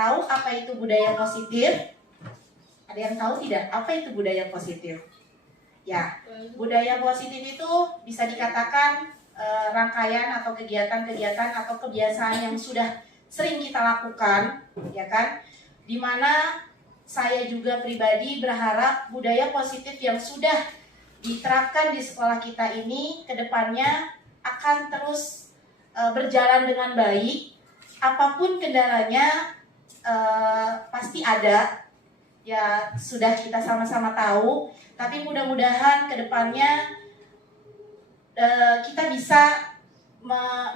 tahu apa itu budaya positif? Ada yang tahu tidak apa itu budaya positif? Ya, budaya positif itu bisa dikatakan rangkaian atau kegiatan-kegiatan atau kebiasaan yang sudah sering kita lakukan, ya kan? Dimana saya juga pribadi berharap budaya positif yang sudah diterapkan di sekolah kita ini ke depannya akan terus berjalan dengan baik. Apapun kendalanya pasti ada, ya sudah kita sama-sama tahu. Tapi mudah-mudahan ke depannya kita bisa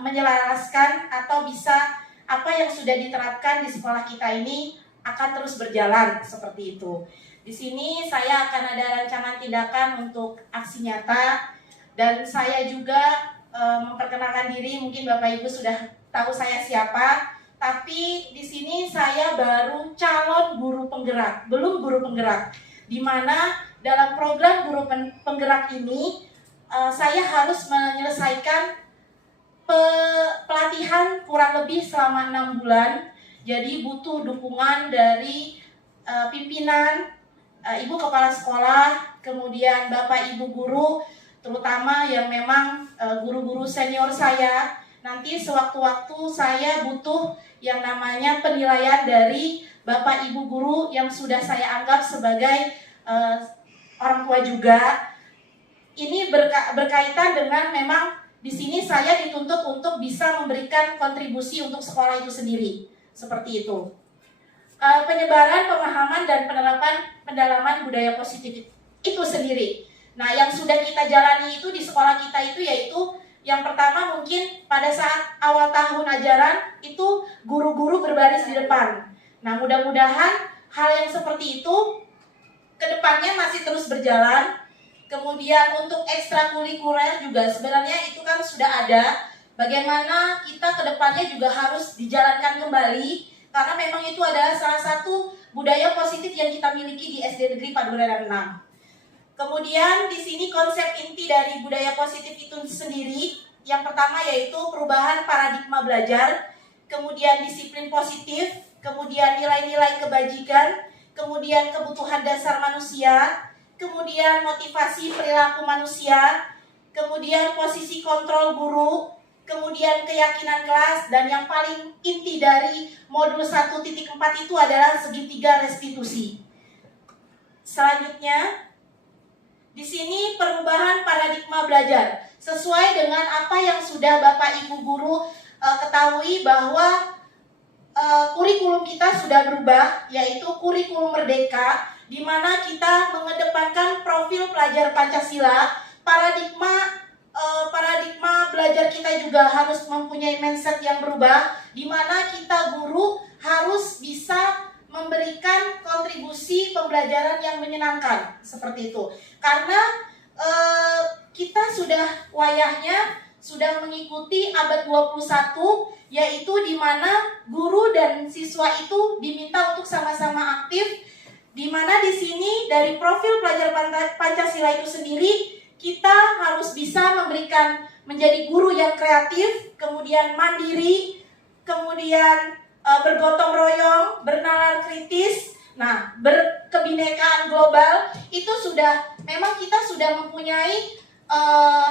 menyelaraskan atau bisa apa yang sudah diterapkan di sekolah kita ini akan terus berjalan seperti itu. Di sini saya akan ada rancangan tindakan untuk aksi nyata, dan saya juga memperkenalkan diri. Mungkin Bapak Ibu sudah tahu saya siapa, tapi di sini saya baru calon guru penggerak, belum guru penggerak. Di mana dalam program guru penggerak ini saya harus menyelesaikan pelatihan kurang lebih selama 6 bulan. Jadi butuh dukungan dari pimpinan, Ibu Kepala Sekolah, kemudian Bapak Ibu Guru, terutama yang memang guru-guru senior saya. Nanti sewaktu-waktu saya butuh yang namanya penilaian dari Bapak Ibu Guru yang sudah saya anggap sebagai orang tua juga. Ini berkaitan dengan memang di sini saya dituntut untuk bisa memberikan kontribusi untuk sekolah itu sendiri. Seperti itu. Penyebaran, pemahaman, dan pendalaman budaya positif itu sendiri. Nah, yang sudah kita jalani itu di sekolah kita itu yaitu yang pertama mungkin pada saat awal tahun ajaran itu guru-guru berbaris di depan. Nah, mudah-mudahan hal yang seperti itu kedepannya masih terus berjalan. Kemudian untuk ekstrakurikuler juga sebenarnya itu kan sudah ada. Bagaimana kita kedepannya juga harus dijalankan kembali, karena memang itu adalah salah satu budaya positif yang kita miliki di SD Negeri Padurenan 6. Kemudian di sini konsep inti dari budaya positif itu sendiri, yang pertama yaitu perubahan paradigma belajar, kemudian disiplin positif, kemudian nilai-nilai kebajikan, kemudian kebutuhan dasar manusia, kemudian motivasi perilaku manusia, kemudian posisi kontrol guru, kemudian keyakinan kelas, dan yang paling inti dari modul 1.4 itu adalah segitiga restitusi. Selanjutnya, di sini perubahan paradigma belajar. Sesuai dengan apa yang sudah Bapak Ibu Guru ketahui bahwa kurikulum kita sudah berubah, yaitu kurikulum merdeka, di mana kita mengedepankan profil pelajar Pancasila. Paradigma belajar kita juga harus mempunyai mindset yang berubah, di mana kita guru harus bisa memberikan kontribusi pembelajaran yang menyenangkan, seperti itu. Karena kita sudah wayahnya sudah mengikuti abad 21, yaitu di mana guru dan siswa itu diminta untuk sama-sama aktif, di mana di sini dari profil pelajar Pancasila itu sendiri kita harus bisa memberikan menjadi guru yang kreatif, kemudian mandiri, kemudian bergotong royong, bernalar kritis, nah berkebinekaan global. Itu sudah memang kita sudah mempunyai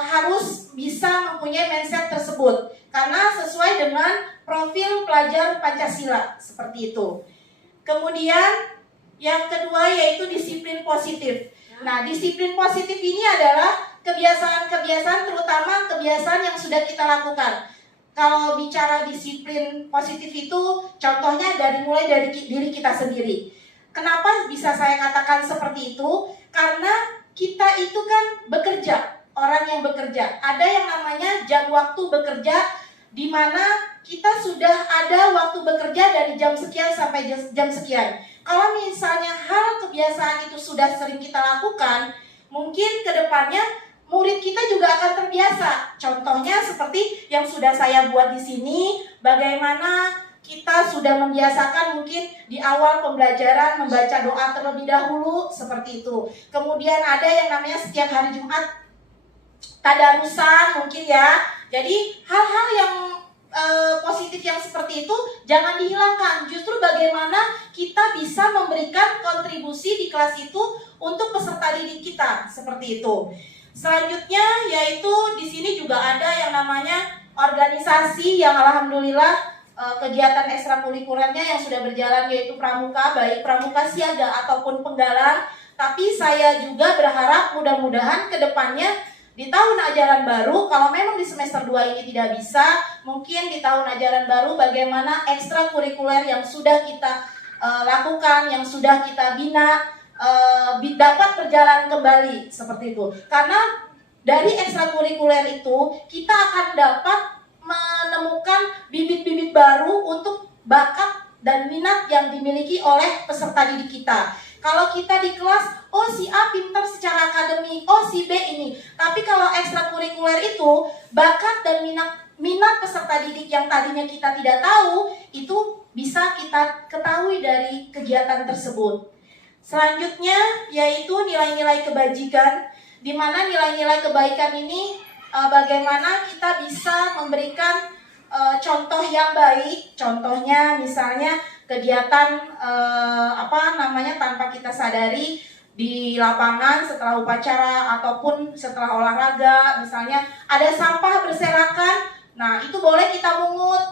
harus bisa mempunyai mindset tersebut karena sesuai dengan profil pelajar Pancasila, seperti itu. Kemudian yang kedua yaitu disiplin positif. Nah, disiplin positif ini adalah kebiasaan-kebiasaan, terutama kebiasaan yang sudah kita lakukan. Kalau bicara disiplin positif itu contohnya mulai dari diri kita sendiri. Kenapa bisa saya katakan seperti itu? Karena kita itu kan bekerja, orang yang bekerja. Ada yang namanya jam waktu bekerja, di mana kita sudah ada waktu bekerja dari jam sekian sampai jam sekian. Kalau misalnya hal kebiasaan itu sudah sering kita lakukan, mungkin kedepannya murid kita juga akan terbiasa. Contohnya seperti yang sudah saya buat di sini, bagaimana kita sudah membiasakan mungkin di awal pembelajaran membaca doa terlebih dahulu, seperti itu. Kemudian ada yang namanya setiap hari Jumat tadarusan mungkin ya. Jadi hal-hal yang positif yang seperti itu jangan dihilangkan. Justru bagaimana kita bisa memberikan kontribusi di kelas itu untuk peserta didik kita, seperti itu. Selanjutnya yaitu di sini juga ada yang namanya organisasi yang alhamdulillah kegiatan ekstrakurikulernya yang sudah berjalan, yaitu pramuka, baik pramuka siaga ataupun penggalang. Tapi saya juga berharap mudah-mudahan ke depannya di tahun ajaran baru, kalau memang di semester 2 ini tidak bisa, mungkin di tahun ajaran baru bagaimana ekstrakurikuler yang sudah kita lakukan, yang sudah kita bina, dapat berjalan kembali, seperti itu. Karena dari ekstrakurikuler itu, kita akan dapat menemukan bibit-bibit baru untuk bakat dan minat yang dimiliki oleh peserta didik kita. Kalau kita di kelas, oh si A pintar secara akademik, oh si B ini. Tapi kalau ekstrakurikuler itu, bakat dan minat peserta didik yang tadinya kita tidak tahu, itu bisa kita ketahui dari kegiatan tersebut. Selanjutnya, yaitu nilai-nilai kebajikan, di mana nilai-nilai kebaikan ini bagaimana kita bisa memberikan contoh yang baik. Contohnya misalnya kegiatan tanpa kita sadari di lapangan setelah upacara ataupun setelah olahraga, misalnya ada sampah berserakan, nah itu boleh kita pungut,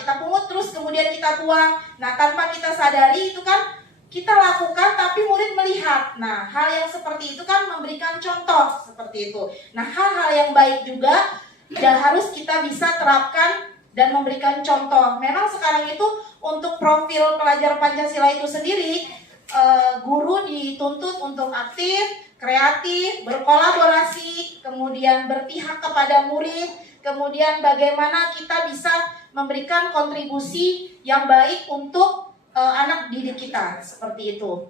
kita pungut terus kemudian kita buang. Nah tanpa kita sadari itu kan kita lakukan tapi murid melihat. Nah hal yang seperti itu kan memberikan contoh seperti itu. Nah hal-hal yang baik juga harus kita bisa terapkan dan memberikan contoh. Memang sekarang itu untuk profil pelajar Pancasila itu sendiri, guru dituntut untuk aktif, kreatif, berkolaborasi, kemudian berpihak kepada murid, kemudian bagaimana kita bisa memberikan kontribusi yang baik untuk anak didik kita, seperti itu.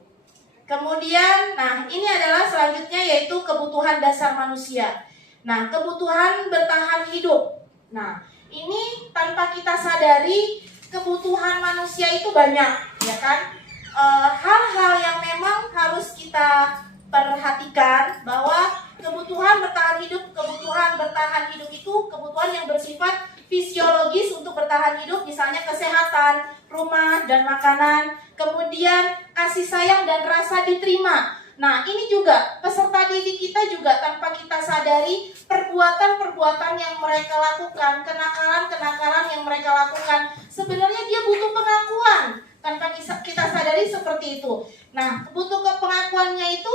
Kemudian, nah ini adalah selanjutnya yaitu kebutuhan dasar manusia. Nah, kebutuhan bertahan hidup. Nah, ini tanpa kita sadari kebutuhan manusia itu banyak, ya kan? Hal-hal yang memang harus kita perhatikan bahwa kebutuhan bertahan hidup itu kebutuhan yang bersifat fisiologis untuk bertahan hidup, misalnya kesehatan, rumah dan makanan, kemudian kasih sayang dan rasa diterima. Nah ini juga peserta didik kita juga tanpa kita sadari perbuatan-perbuatan yang mereka lakukan, kenakalan-kenakalan yang mereka lakukan, sebenarnya dia butuh pengakuan tanpa kita sadari seperti itu. Nah butuh pengakuannya itu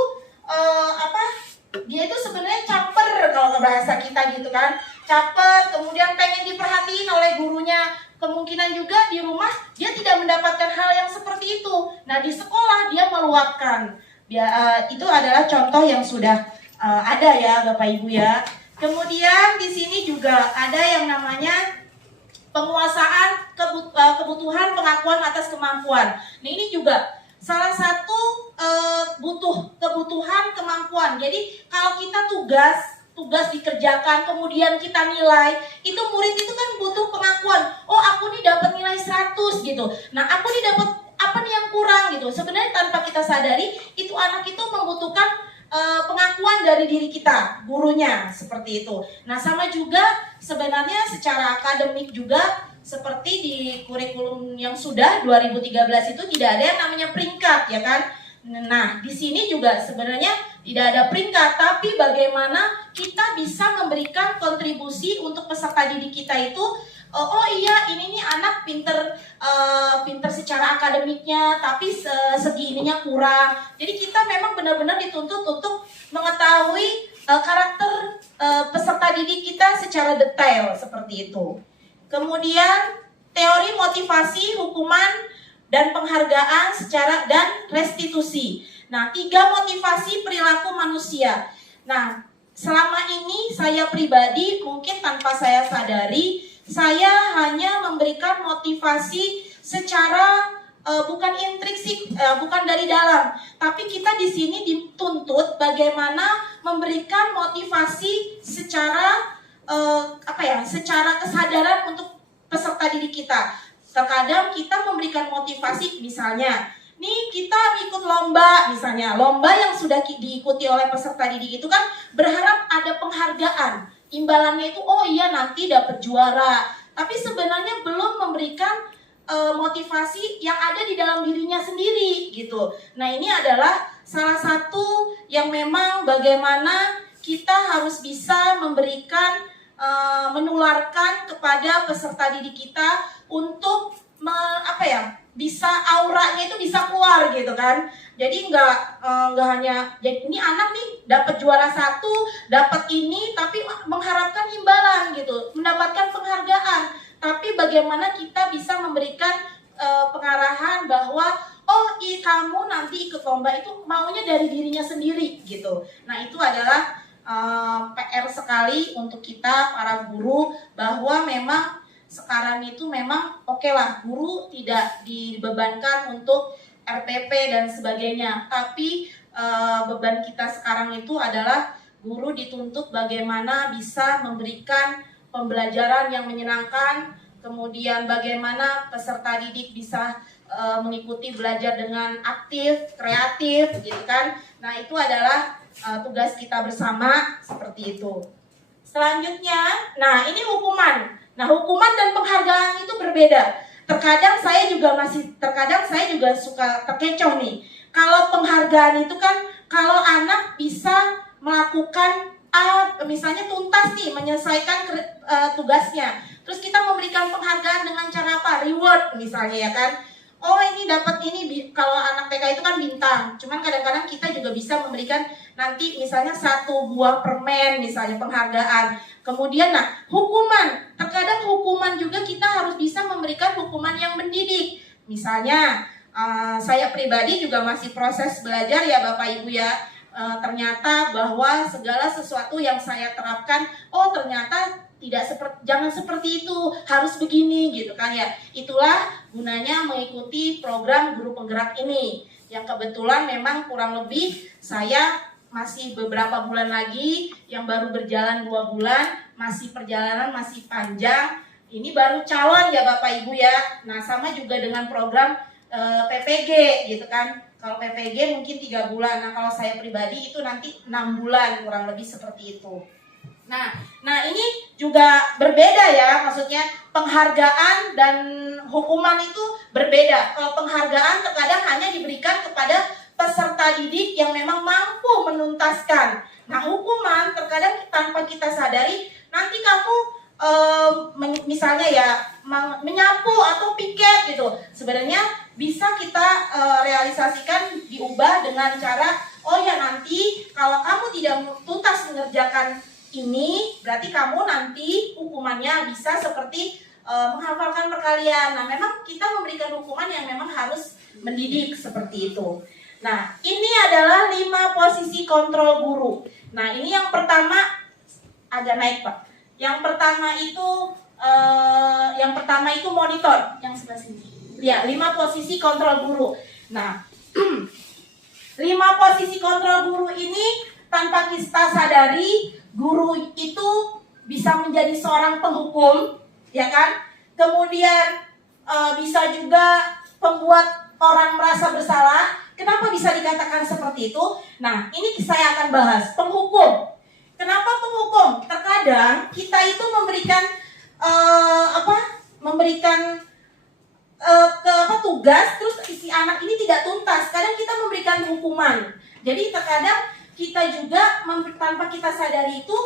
dia itu sebenarnya caper kalau ke bahasa kita gitu kan, caper, kemudian pengen diperhatiin oleh gurunya. Kemungkinan juga di rumah dia tidak mendapatkan hal yang seperti itu. Nah di sekolah dia meluapkan. Itu adalah contoh yang sudah ada ya Bapak Ibu ya. Kemudian di sini juga ada yang namanya penguasaan kebutuhan pengakuan atas kemampuan. Nah ini juga salah satu butuh kebutuhan kemampuan. Jadi kalau kita tugas dikerjakan kemudian kita nilai, itu murid itu kan butuh pengakuan. Oh aku nih dapat nilai 100 gitu. Nah aku nih dapat apa nih yang kurang gitu. Sebenarnya tanpa kita sadari itu anak itu membutuhkan pengakuan dari diri kita, gurunya, seperti itu. Nah sama juga sebenarnya secara akademik juga seperti di kurikulum yang sudah 2013 itu tidak ada yang namanya peringkat, ya kan? Nah di sini juga sebenarnya tidak ada peringkat, tapi bagaimana kita bisa memberikan kontribusi untuk peserta didik kita itu. Oh iya ini nih anak pinter secara akademiknya, tapi segi ininya kurang. Jadi kita memang benar-benar dituntut untuk mengetahui karakter peserta didik kita secara detail seperti itu. Kemudian teori motivasi, hukuman, dan penghargaan dan restitusi. Nah 3 motivasi perilaku manusia. Nah selama ini saya pribadi mungkin tanpa saya sadari, saya hanya memberikan motivasi secara bukan intrinsik, bukan dari dalam, tapi kita di sini dituntut bagaimana memberikan motivasi secara secara kesadaran untuk peserta didik kita. Terkadang kita memberikan motivasi, misalnya, nih kita ikut lomba, misalnya lomba yang sudah diikuti oleh peserta didik itu kan berharap ada penghargaan. Imbalannya itu, oh iya nanti dapat juara, tapi sebenarnya belum memberikan motivasi yang ada di dalam dirinya sendiri gitu. Nah, ini adalah salah satu yang memang bagaimana kita harus bisa memberikan menularkan kepada peserta didik kita untuk bisa auranya itu bisa keluar gitu kan. Jadi nggak hanya jadi ini anak nih dapat juara 1, dapat ini, tapi mengharapkan imbalan gitu, mendapatkan penghargaan. Tapi bagaimana kita bisa memberikan pengarahan bahwa kamu nanti ikut lomba itu maunya dari dirinya sendiri gitu. Nah, itu adalah PR sekali untuk kita para guru, bahwa memang sekarang itu memang oke lah, guru tidak dibebankan untuk RPP dan sebagainya, tapi beban kita sekarang itu adalah guru dituntut bagaimana bisa memberikan pembelajaran yang menyenangkan, kemudian bagaimana peserta didik bisa mengikuti belajar dengan aktif, kreatif gitu kan. Nah, itu adalah tugas kita bersama seperti itu. Selanjutnya, nah ini hukuman. Nah, hukuman dan penghargaan itu berbeda. Terkadang saya juga suka terkecoh nih. Kalau penghargaan itu kan kalau anak bisa melakukan misalnya tuntas nih menyelesaikan tugasnya. Terus kita memberikan penghargaan dengan cara apa? Reward misalnya ya kan. Ini dapat ini, kalau anak TK itu kan bintang. Cuman kadang-kadang kita juga bisa memberikan nanti misalnya 1 buah permen misalnya penghargaan. Kemudian hukuman. Terkadang hukuman juga kita harus bisa memberikan hukuman yang mendidik. Misalnya saya pribadi juga masih proses belajar ya Bapak Ibu ya. Ternyata bahwa segala sesuatu yang saya terapkan, ternyata jangan seperti itu, harus begini gitu kan ya. Itulah gunanya mengikuti program guru penggerak ini, yang kebetulan memang kurang lebih saya masih beberapa bulan lagi, yang baru berjalan 2 bulan, perjalanan masih panjang. Ini baru calon ya Bapak Ibu ya. Nah, sama juga dengan program PPG gitu kan. Kalau PPG mungkin 3 bulan. Nah, kalau saya pribadi itu nanti 6 bulan kurang lebih seperti itu. Nah ini juga berbeda ya, maksudnya penghargaan dan hukuman itu berbeda. Kalau penghargaan terkadang hanya diberikan kepada peserta didik yang memang mampu menuntaskan. Nah, hukuman terkadang tanpa kita sadari, nanti kamu misalnya ya menyapu atau piket gitu, sebenarnya bisa kita realisasikan, diubah dengan cara nanti kalau kamu tidak tuntas mengerjakan ini, berarti kamu nanti hukumannya bisa seperti menghafalkan perkalian. Nah, memang kita memberikan hukuman yang memang harus mendidik seperti itu. Nah, ini adalah 5 posisi kontrol guru. Nah, ini yang pertama agak naik Pak. Yang pertama itu monitor, yang sebelah sini. Ya, 5 posisi kontrol guru. Nah, 5 posisi kontrol guru ini tanpa kita sadari, guru itu bisa menjadi seorang penghukum, ya kan? Kemudian bisa juga pembuat orang merasa bersalah. Kenapa bisa dikatakan seperti itu? Nah, ini saya akan bahas penghukum. Kenapa penghukum? Terkadang kita itu memberikan tugas, terus si anak ini tidak tuntas. Kadang kita memberikan hukuman. Jadi terkadang kita juga tanpa kita sadari itu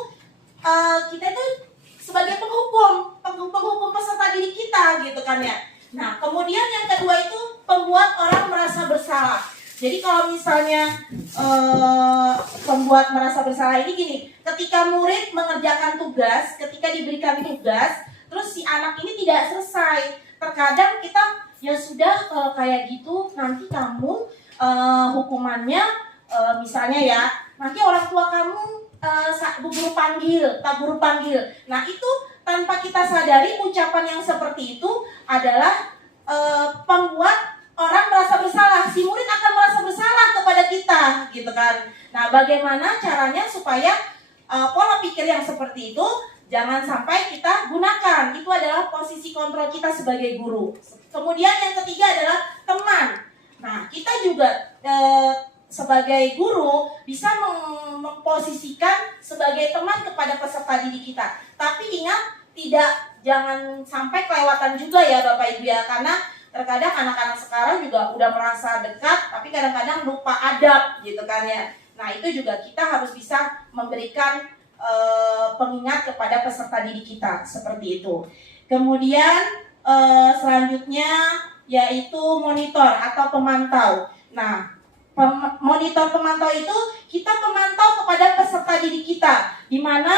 kita itu sebagai penghukum peserta didik kita gitu kan ya. Nah, kemudian yang kedua itu pembuat orang merasa bersalah. Jadi kalau misalnya pembuat merasa bersalah ini gini, ketika murid mengerjakan tugas, ketika diberikan tugas, terus si anak ini tidak selesai, terkadang kita ya sudah kalau kayak gitu nanti kamu hukumannya misalnya ya, nanti orang tua kamu guru panggil, Pak Guru panggil. Nah, itu tanpa kita sadari ucapan yang seperti itu adalah pembuat orang merasa bersalah. Si murid akan merasa bersalah kepada kita, gitu kan. Nah, bagaimana caranya supaya pola pikir yang seperti itu jangan sampai kita gunakan. Itu adalah posisi kontrol kita sebagai guru. Kemudian yang ketiga adalah teman. Nah, kita juga sebagai guru bisa memposisikan sebagai teman kepada peserta didik kita. Tapi ingat, jangan sampai kelewatan juga ya Bapak Ibu ya, karena terkadang anak-anak sekarang juga udah merasa dekat tapi kadang-kadang lupa adab gitu kan ya. Nah itu juga kita harus bisa memberikan pengingat kepada peserta didik kita seperti itu. Kemudian selanjutnya yaitu monitor atau pemantau. Nah, monitor pemantau itu kita memantau kepada peserta didik kita, di mana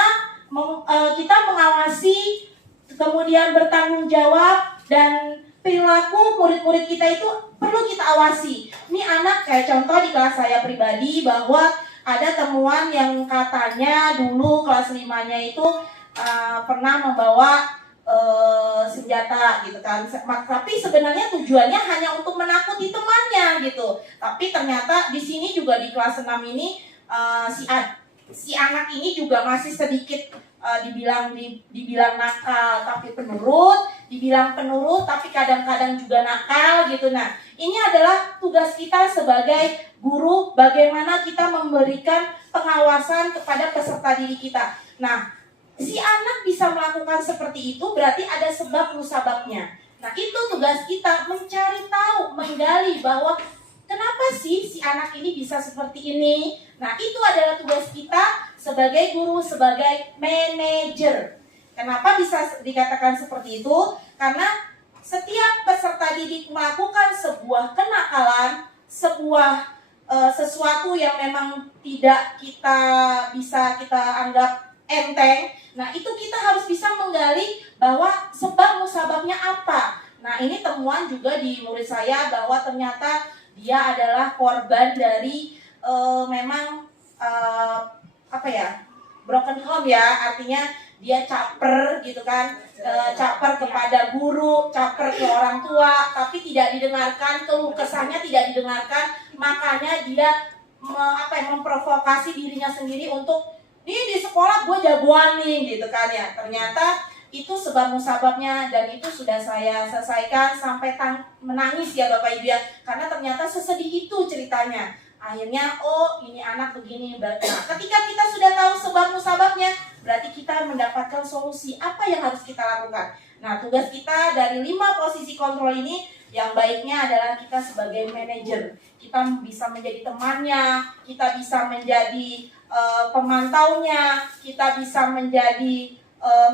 kita mengawasi, kemudian bertanggung jawab, dan perilaku murid-murid kita itu perlu kita awasi. Ini anak kayak contoh di kelas saya pribadi bahwa ada temuan yang katanya dulu kelas 5-nya itu pernah membawa senjata gitu kan, tapi sebenarnya tujuannya hanya untuk menakuti temannya gitu. Tapi ternyata di sini juga di kelas 6 ini si anak ini juga masih sedikit dibilang nakal tapi penurut, dibilang penurut tapi kadang-kadang juga nakal gitu. Nah, ini adalah tugas kita sebagai guru, bagaimana kita memberikan pengawasan kepada peserta didik kita. Nah, si anak bisa melakukan seperti itu berarti ada sebab musababnya. Nah itu tugas kita, mencari tahu, menggali bahwa kenapa sih si anak ini bisa seperti ini. Nah itu adalah tugas kita sebagai guru, sebagai manajer. Kenapa bisa dikatakan seperti itu? Karena setiap peserta didik melakukan sebuah kenakalan, sesuatu yang memang tidak bisa kita anggap enteng. Nah itu kita harus bisa menggali bahwa sebab musababnya apa. Nah ini temuan juga di murid saya bahwa ternyata dia adalah korban dari broken home ya, artinya dia caper gitu kan, caper kepada guru, caper ke orang tua, tapi tidak didengarkan, keluh kesahnya tidak didengarkan, makanya dia memprovokasi dirinya sendiri untuk di sekolah gue jagoan nih gitu kan ya. Ternyata itu sebab musababnya dan itu sudah saya selesaikan sampai menangis ya Bapak Ibu ya. Karena ternyata sesedih itu ceritanya. Akhirnya ini anak begini. Nah, ketika kita sudah tahu sebab musababnya, berarti kita mendapatkan solusi apa yang harus kita lakukan. Nah tugas kita dari 5 posisi kontrol ini, yang baiknya adalah kita sebagai manajer. Kita bisa menjadi temannya, kita bisa menjadi pemantaunya, kita bisa menjadi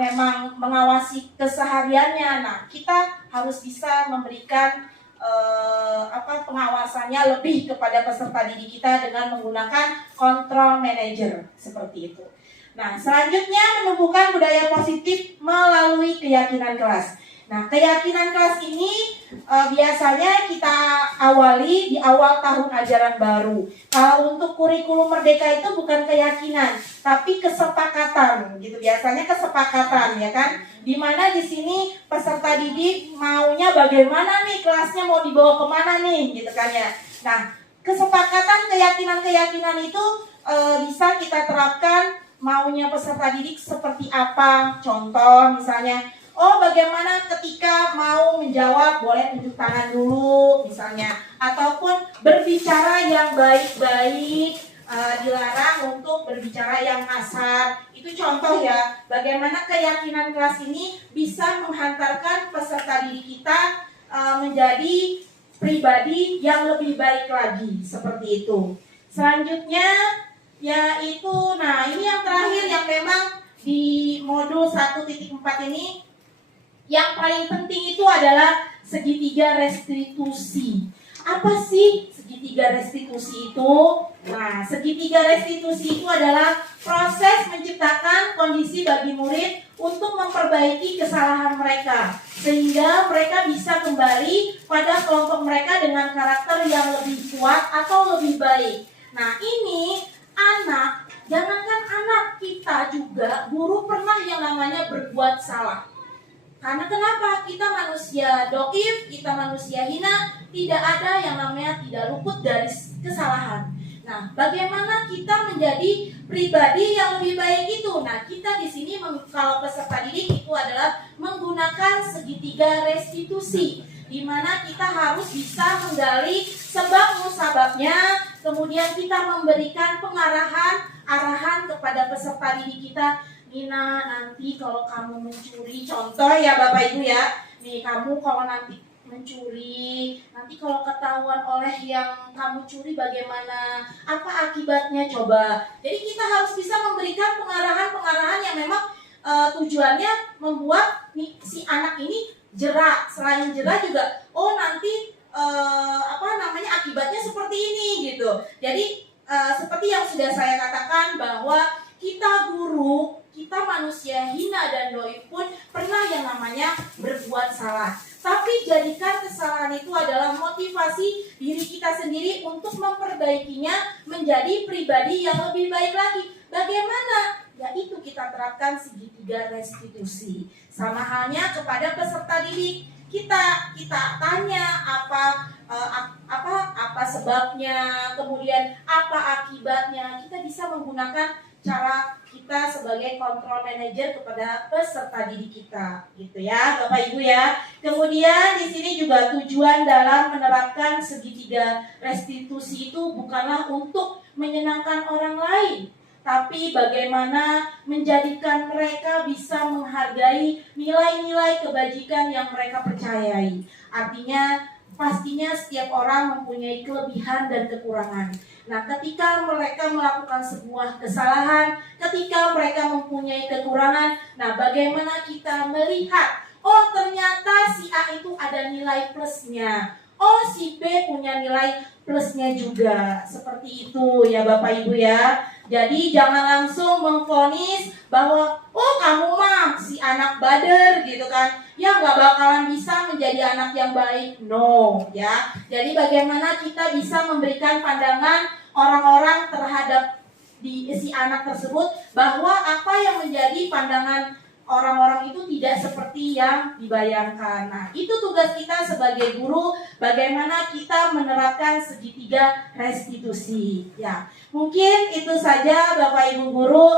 memang mengawasi kesehariannya. Nah, kita harus bisa memberikan pengawasannya lebih kepada peserta didik kita dengan menggunakan control manager seperti itu. Nah, selanjutnya menumbuhkan budaya positif melalui keyakinan kelas. Nah, keyakinan kelas ini biasanya kita awali di awal tahun ajaran baru. Kalau untuk kurikulum merdeka itu bukan keyakinan, tapi kesepakatan gitu. Biasanya kesepakatan ya kan. Dimana di sini peserta didik maunya bagaimana nih, kelasnya mau dibawa kemana nih gitu kan ya. Nah, kesepakatan keyakinan-keyakinan itu bisa kita terapkan maunya peserta didik seperti apa. Contoh misalnya, bagaimana ketika mau menjawab boleh tunjuk tangan dulu misalnya, ataupun berbicara yang baik-baik, dilarang untuk berbicara yang kasar. Itu contoh ya, bagaimana keyakinan kelas ini bisa menghantarkan peserta didik kita menjadi pribadi yang lebih baik lagi, seperti itu. Selanjutnya yaitu, nah ini yang terakhir yang memang di modul 1.4 ini yang paling penting itu adalah segitiga restitusi. Apa sih segitiga restitusi itu? Nah, segitiga restitusi itu adalah proses menciptakan kondisi bagi murid untuk memperbaiki kesalahan mereka, sehingga mereka bisa kembali pada kelompok mereka dengan karakter yang lebih kuat atau lebih baik. Nah, ini anak, jangankan anak, kita juga guru pernah yang namanya berbuat salah. Karena kenapa? Kita manusia doif, kita manusia hina, tidak ada yang namanya tidak luput dari kesalahan. Nah, bagaimana kita menjadi pribadi yang lebih baik itu? Nah, kita di sini kalau peserta didik itu adalah menggunakan segitiga restitusi, di mana kita harus bisa menggali sebab musababnya, kemudian kita memberikan arahan kepada peserta didik kita Mina, nanti kalau kamu mencuri, contoh ya Bapak Ibu ya, nih kamu kalau nanti mencuri, nanti kalau ketahuan oleh yang kamu curi bagaimana, apa akibatnya coba. Jadi kita harus bisa memberikan pengarahan-pengarahan yang memang tujuannya membuat si anak ini jerak. Selain jerak juga, oh nanti akibatnya seperti ini gitu. Jadi seperti yang sudah saya katakan bahwa kita guru, kita manusia hina dan doi pun pernah yang namanya berbuat salah. Tapi jadikan kesalahan itu adalah motivasi diri kita sendiri untuk memperbaikinya menjadi pribadi yang lebih baik lagi. Bagaimana? Yaitu kita terapkan segitiga restitusi. Sama halnya kepada peserta didik. Kita tanya apa sebabnya, kemudian apa akibatnya. Kita bisa menggunakan cara kita sebagai control manager kepada peserta didik kita, gitu ya, Bapak Ibu ya. Kemudian di sini juga tujuan dalam menerapkan segitiga restitusi itu bukanlah untuk menyenangkan orang lain, tapi bagaimana menjadikan mereka bisa menghargai nilai-nilai kebajikan yang mereka percayai. Artinya, pastinya setiap orang mempunyai kelebihan dan kekurangan. Nah, ketika mereka melakukan sebuah kesalahan, ketika mereka mempunyai kekurangan, nah bagaimana kita melihat, oh ternyata si A itu ada nilai plusnya, oh si B punya nilai plusnya juga. Seperti itu ya Bapak Ibu ya. Jadi jangan langsung memvonis bahwa oh kamu mah si anak bader gitu kan, ya nggak bakalan bisa menjadi anak yang baik. No ya. Jadi bagaimana kita bisa memberikan pandangan orang-orang terhadap si anak tersebut, bahwa apa yang menjadi pandangan orang-orang itu tidak seperti yang dibayangkan. Nah, itu tugas kita sebagai guru, bagaimana kita menerapkan segitiga restitusi. Ya, mungkin itu saja Bapak Ibu guru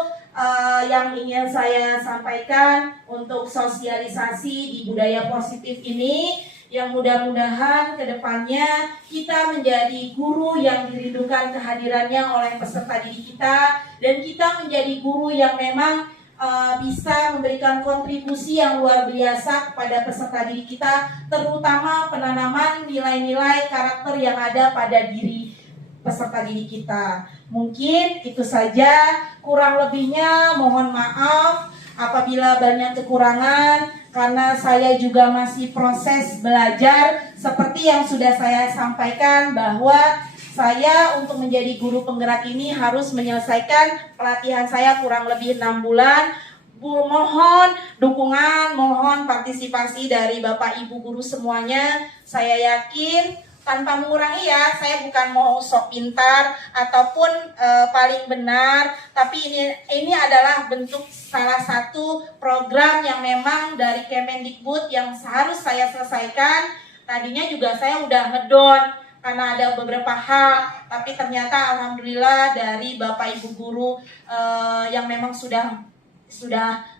yang ingin saya sampaikan untuk sosialisasi di budaya positif ini, yang mudah-mudahan kedepannya kita menjadi guru yang dirindukan kehadirannya oleh peserta didik kita, dan kita menjadi guru yang memang bisa memberikan kontribusi yang luar biasa kepada peserta didik kita, terutama penanaman nilai-nilai karakter yang ada pada diri peserta didik kita. Mungkin itu saja, kurang lebihnya mohon maaf apabila banyak kekurangan, karena saya juga masih proses belajar. Seperti yang sudah saya sampaikan bahwa saya untuk menjadi guru penggerak ini harus menyelesaikan pelatihan saya kurang lebih 6 bulan. Mohon dukungan, mohon partisipasi dari Bapak Ibu guru semuanya. Saya yakin tanpa mengurangi ya, saya bukan mau sok pintar ataupun paling benar, tapi ini adalah bentuk salah satu program yang memang dari Kemendikbud yang harus saya selesaikan. Tadinya juga saya udah ngedon karena ada beberapa hal, tapi ternyata alhamdulillah dari Bapak Ibu guru yang memang sudah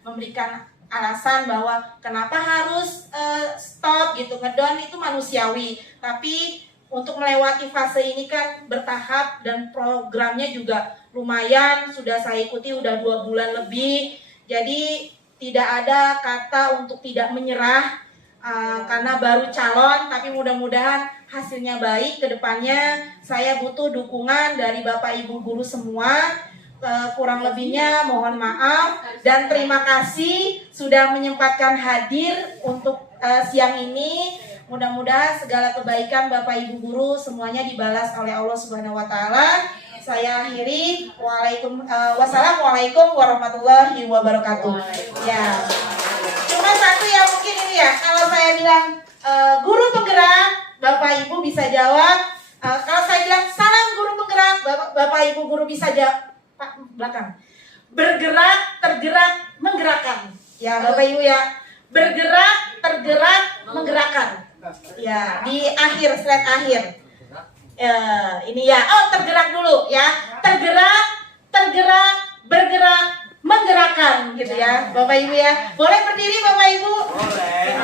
memberikan alasan bahwa kenapa harus stop gitu, ngedon itu manusiawi. Tapi untuk melewati fase ini kan bertahap, dan programnya juga lumayan, sudah saya ikuti udah 2 bulan lebih. Jadi tidak ada kata untuk tidak menyerah karena baru calon, tapi mudah-mudahan hasilnya baik ke depannya. Saya butuh dukungan dari Bapak Ibu guru semua. Kurang lebihnya mohon maaf, dan terima kasih sudah menyempatkan hadir untuk siang ini. Mudah-mudahan segala kebaikan Bapak Ibu guru semuanya dibalas oleh Allah Subhanahu wa taala. Saya akhiri, wassalamualaikum warahmatullahi wabarakatuh. Ya. Cuma satu ya mungkin ini ya, kalau saya bilang guru penggerak, Bapak Ibu bisa jawab. Kalau saya bilang salam guru penggerak, Bapak Ibu guru bisa jawab. Pak belakang. Bergerak, tergerak, menggerakkan. Ya Bapak Ibu ya. Bergerak, tergerak, menggerakkan. Ya, di akhir, slide akhir. Ini ya. Oh, tergerak dulu ya. Tergerak, bergerak, menggerakkan gitu ya Bapak Ibu ya. Boleh berdiri Bapak Ibu? Boleh.